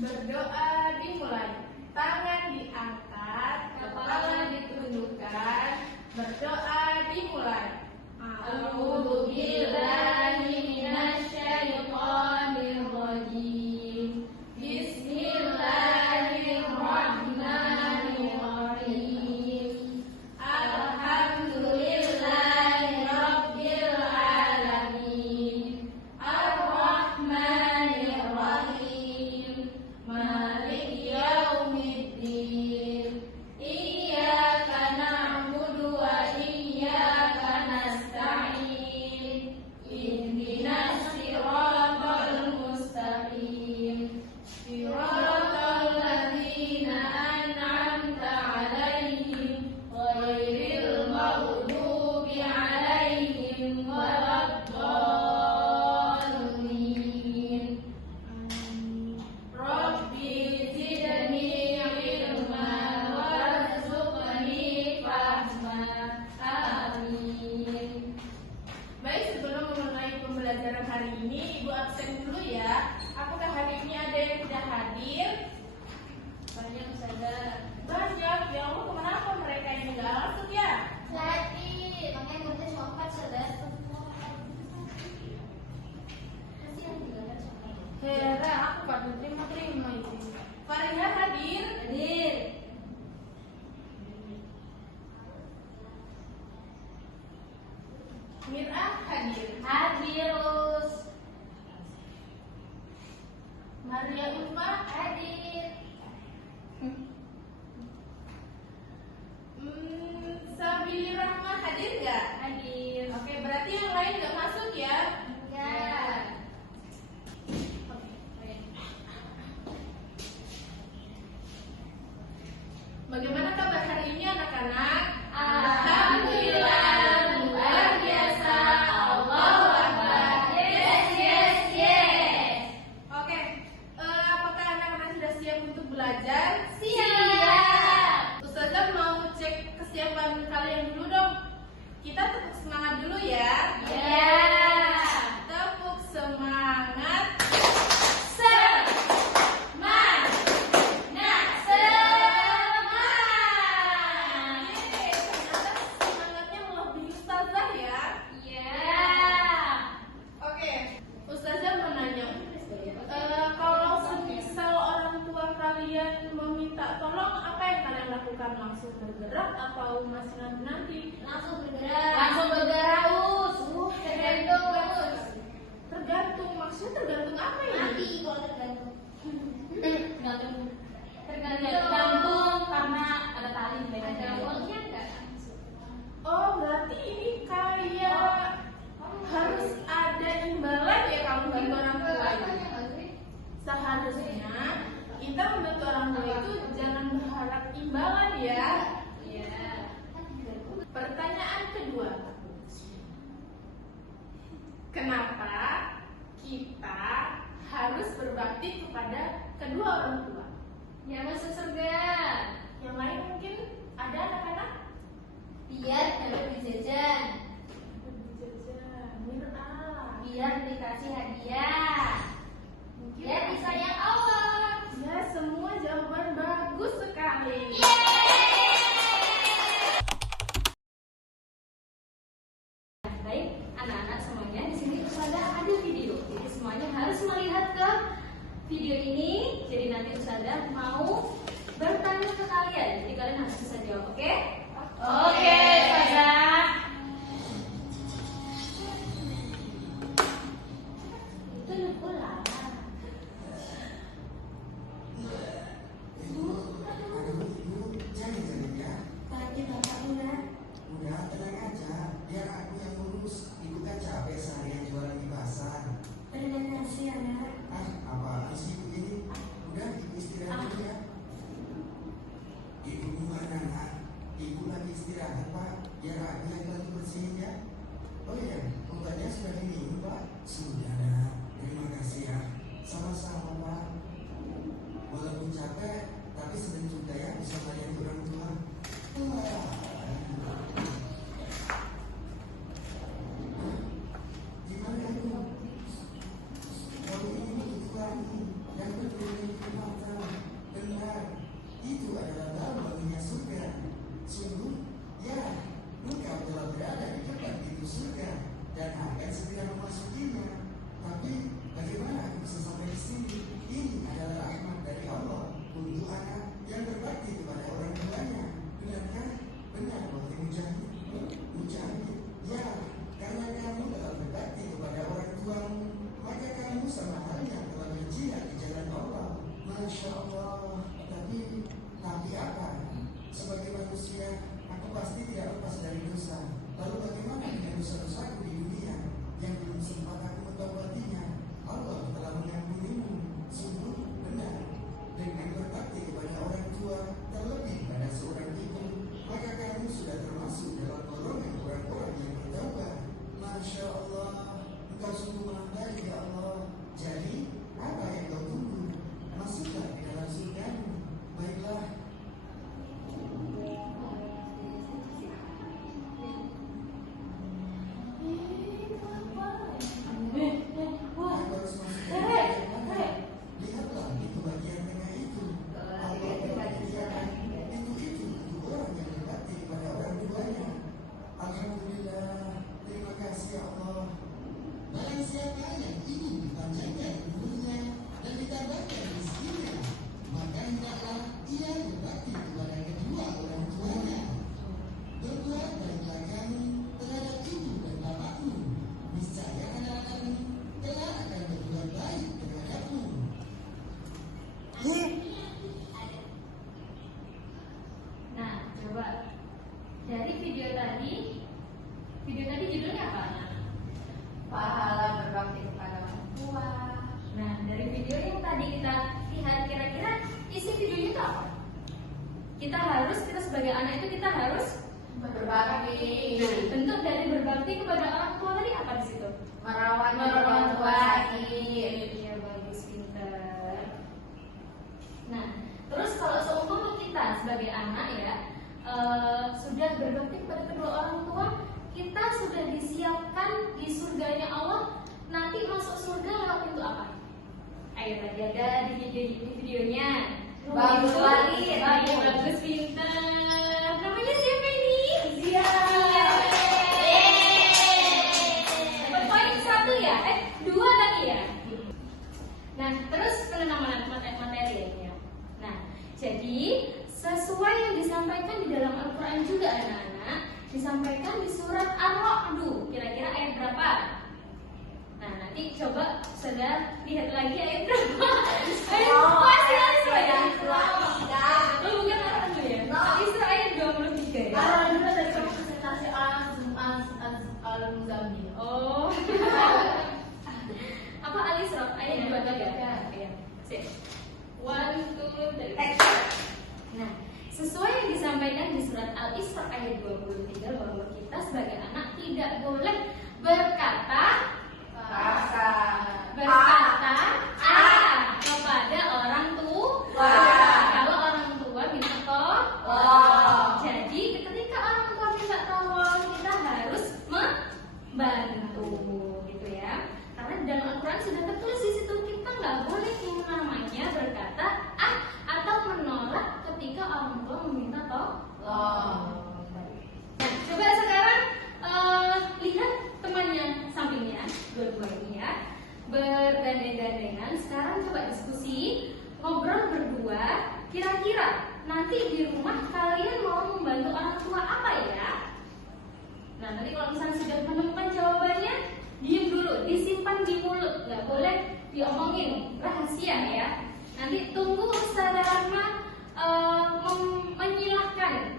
Berdoa dimulai. Tangan diangkat, kepala ditundukkan. Berdoa dimulai. A'udzu billahi minasyaitonir rajim. Bismillahirrahmanirrahim. Alhamdulillahi rabbil alamin. Ar-Rahmanir Rahim. Maliki yaumiddin. Iyyaka na'budu wa iyyaka nasta'in. Ihdinas siratal mustaqim. Siratal ladzina an'amta 'alaihim ghairil maghdubi 'alaihim waladdallin. Rabbi zidni ilma warzuqni fahma. Amin. Baik, sebelum memulai pembelajaran hari ini, Ibu absen dulu ya. Apakah hari ini ada yang tidak hadir? Banyak saja. Banyak. Ya Allah, kenapa mereka ini nggak masuk ya? Jadi, makanya nanti coklat sudah semua. Masih yang juga ada coklat. Hera, aku pada terima itu. Fariha hadir? Hadir. Mir'ah hadir? Hadirus. Maria Ulfa Hadir. Sabili Rahma hadir nggak? Hadir. Oke, berarti yang lain nggak masuk ya? Enggak. Bagaimana kabar hari ini anak-anak? Alhamdulillah, luar biasa. Allahu Akbar. Yes, yes, yes. Oke, apakah anak-anak sudah siap untuk belajar? Siap. Ustazah mau cek kesiapan kalian dulu dong. Kita tepuk semangat dulu ya. Ya. Tepuk semangat. Semangat. Yeay, ternyata semangatnya melebihi Ustazah ya. Ya. Oke, Ustazah mau nanya. Kalau semisal orang tua kalian meminta tolong, apa yang kalian lakukan? Langsung bergerak atau masih nanti? Langsung bergerak. Langsung bergerak, Us. Tergantung, Us. Tergantung, maksudnya tergantung apa ya? Mati kalau tergantung. Tergantung karena ada tali Ada uangnya enggak? Oh, berarti ini kayak harus ada imbalan ya kamu bantu orang tua itu. Seharusnya kita membantu orang tua itu jangan berharap imbalan ya. Iya. Pertanyaan kedua. Kenapa kita harus berbakti kepada kedua orang tua? Ya masuk surga. Yang lain mungkin ada anak-anak? Biar dapat dijajan. Mir'ah. Biar dikasih hadiah. Mungkin Biar disayang Allah. ya, semua jawaban bagus sekali. Baik, anak-anak semuanya di sini Ustazah ada video. Jadi semuanya harus melihat ke video ini. Jadi nanti Ustazah mau bertanya ke kalian. Jadi kalian harus bisa jawab, oke? Oke, Ustazah. Itu Nukula. Tadi Bapak Udah tenang aja, biar aku yang ngurus. Ibu kan capek seharian jualan di pasar. Terima kasih, anak. Apaan sih begini? Udah, ibu istirahat dulu ya. Ibu gimana nak? Ibu lagi istirahat pak, biar aku yang lagi bersihin ya. Oh iya, obatnya sudah diminum pak. Sudah nak, terima kasih ya. Sama-sama pak. Walaupun capek, tapi senang juga ya bisa melayani orang tua. Gimana ibu? Kalau ini lagi, yang berdiri di rumah Masya Allah. Tapi apa? Sebagai manusia, aku pasti tidak lepas dari dosa. Lalu bagaimana dengan dosa-dosaku di dunia yang belum sempat aku mentaubatinya? Allah telah mengampunimu. Sungguh benar. Dengan berbakti kepada orang tua, terlebih pada seorang ibu, maka kamu sudah termasuk dalam golongan orang-orang yang bertaubat. Masya Allah, engkau sungguh mengandalkan ya Allah. Jadi, apa yang kau tunggu? Masuklah ke dalam surgamu. Baiklah. Lihatlah itu bagian tengah itu. Allah menyediakan pintu itu untuk orang yang berbakti kepada orang tuanya. Alhamdulillah, terima kasih ya Allah. Barang siapa yang ingin dipanjangkan umurnya dan ditambahkan rezekinya, maka hendaklah ia berbakti kepada kedua orang tuanya. Berbuat baiklah kamu terhadap ibu dan bapakmu. Niscaya anak-anakmu kelak akan berbuat baik terhadapmu. Nah, coba dari video tadi judulnya apa? Pahala berbakti kepada orang tua. Nah, dari video yang tadi kita lihat, kira-kira isi videonya itu apa? Kita sebagai anak itu kita harus Berbakti. Nah, bentuk dari berbakti kepada orang tua tadi apa di situ? Merawat orang tua sakit. Iya, bagus, pintar. Nah, terus kalau seumpama kita sebagai anak ya sudah berbakti kepada kedua orang tua, kita sudah disiapkan di surganya Allah. Nanti masuk surga lewat pintu apa? Ayo tadi ada di videonya. Bagus lagi. Bagus, pintar. Namanya siapa ini? Zia. Poin 1 ya? 2 tadi ya? Nah, terus pengenalan materinya. Nah, jadi sesuai yang disampaikan di dalam Al-Quran juga anak-anak, disampaikan di surat Ar-Ra'd. Kira-kira ayat berapa? Nah, nanti coba saudara lihat lagi ayat berapa. Bukan Ar-Ra'd ya? Al-Isra ayat 23 ya? Kalau juga dari kamu presentasi Al-Muzammil. Oh. Apa Al-Isra ayat 23? Iya. Sip. 1, 2, 3. Nah, sesuai yang disampaikan di surat Al-Isra ayat 23 bahwa kita sebagai anak tidak boleh berkata kepada orang tua. Kalau orang tua minta tolong. Jadi ketika orang tua minta tolong, kita harus membantu, gitu ya. Karena di dalam Al-Quran sudah tertulis di situ kita nggak boleh yang namanya berkata atau menolak ketika orang tua meminta tolong. Nah, coba sekarang lihat temannya sampingnya, dua-dua ini ya, bergandeng-gandengan. Sekarang coba diskusi, ngobrol berdua. Kira-kira nanti di rumah kalian mau membantu orang tua apa ya? Nah, nanti kalau misalnya sudah menemukan jawabannya, diem dulu, disimpan di mulut, nggak boleh diomongin, rahasia ya. Nanti tunggu Ustaz Rahma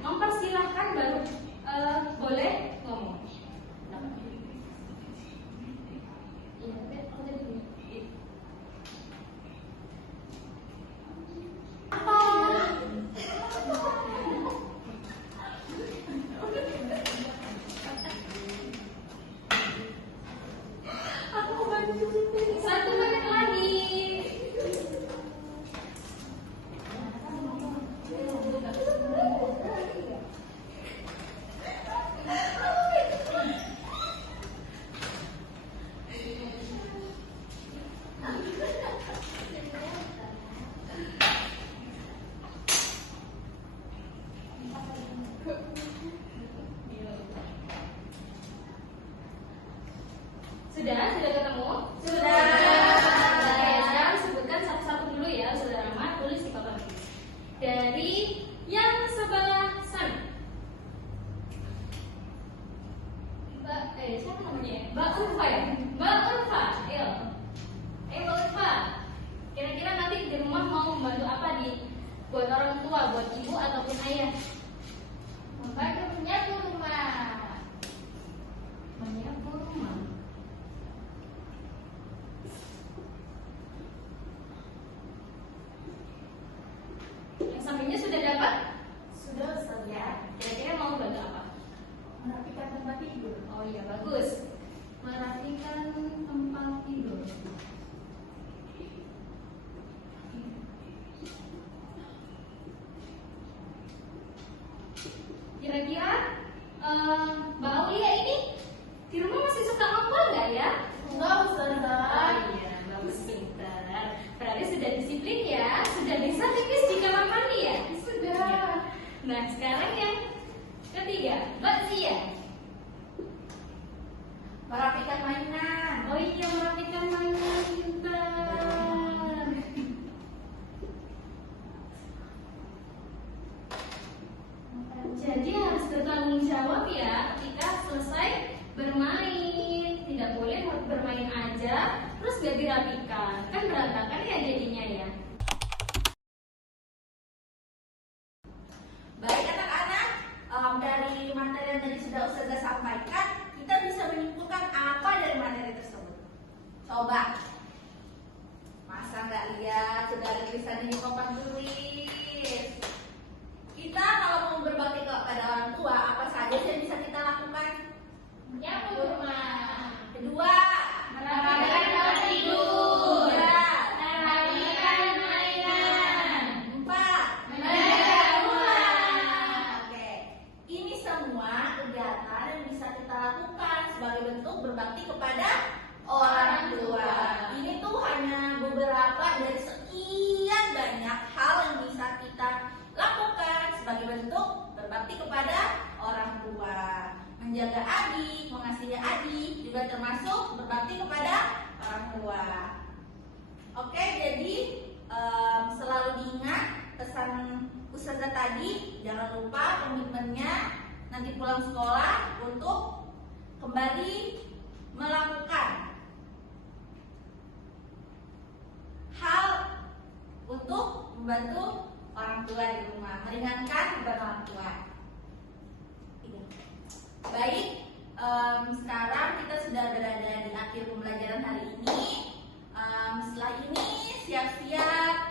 mempersilahkan baru boleh ngomong. membantu apa buat orang tua, buat ibu ataupun ayah? Membantu menyapu rumah. Menyapu rumah. Yang sampingnya sudah dapat? Sudah Ustaz ya. Kira-kira mau bantu apa? Merapikan tempat tidur. Oh iya, bagus. Merapikan tempat tidur. Kira-kira Mbak Aulia ini di rumah masih suka ngepel nggak ya? Enggak Ustazah. Iya, bagus, pintar. Berarti sudah disiplin ya, sudah bisa pipis di kamar mandi ya? Sudah. Nah, sekarang yang ketiga, Mbak Zia. Merapikan mainan. Oh iya, merapikan mainan, pintar. Jadi harus bertanggung jawab ya ketika selesai bermain. Tidak boleh bermain aja terus gak dirapikan, kan berantakan ya jadinya ya. Baik anak-anak, dari materi yang tadi sudah Ustazah sampaikan, kita bisa menyimpulkan apa dari materi tersebut? Coba. Masa nggak lihat sudah ada tulisannya di papan tulis? Kita kalau mau berbakti kepada orang tua, apa saja sih yang bisa kita lakukan? Menyapu rumah. Kedua, Merapikan tempat tidur. tiga, Merapikan mainan. empat, Menjaga rumah. Oke, ini semua kegiatan yang bisa kita lakukan sebagai bentuk berbakti kepada orang tua. Ini tuh hanya beberapa dari sekian banyak hal yang bisa kita lakukan sebagai bentuk berbakti kepada orang tua. Menjaga adik, mengasihi adik juga termasuk berbakti kepada orang tua. Oke, jadi selalu diingat pesan Ustazah tadi, jangan lupa komitmennya nanti pulang sekolah untuk kembali melakukan hal untuk membantu orang tua di rumah, meringankan beban orang tua. Iya. Baik, sekarang kita sudah berada di akhir pembelajaran hari ini. Setelah ini siap-siap